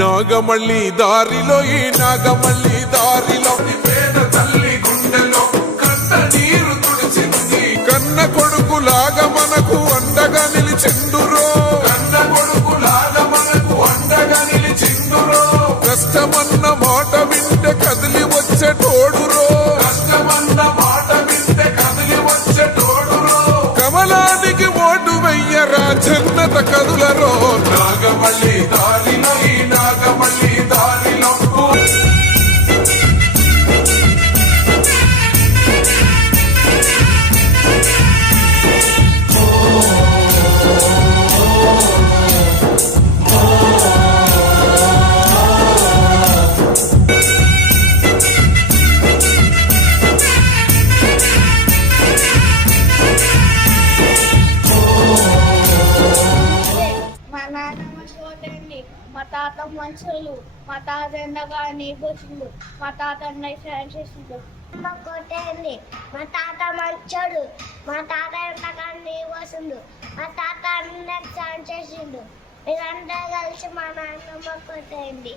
నాగమల్లి దారిలో ఈ నాగమల్లి దారిలో పేద తల్లి గుండెలో కంట నీరు తుడిచింది. కన్న కొడుకులాగా మనకు అండగా నిలిచిందురో. కన్న కొడుకులాగా మనకు అండగా నిలిచిందురో. కష్టమన్న atacado la ropa చూడండి మా తాత మనుషులు మా తాత ఎండగా నీబోసిండు మా తాత సాయం చేసిండు. మా కొట్టేయండి మా తాత మంచోడు మా తాత ఎండగా నీబోసిండు మా తాత అందరికి సాయం చేసిండు. మీరందరూ కలిసి మా నాన్నమ్మ కొట్టేయండి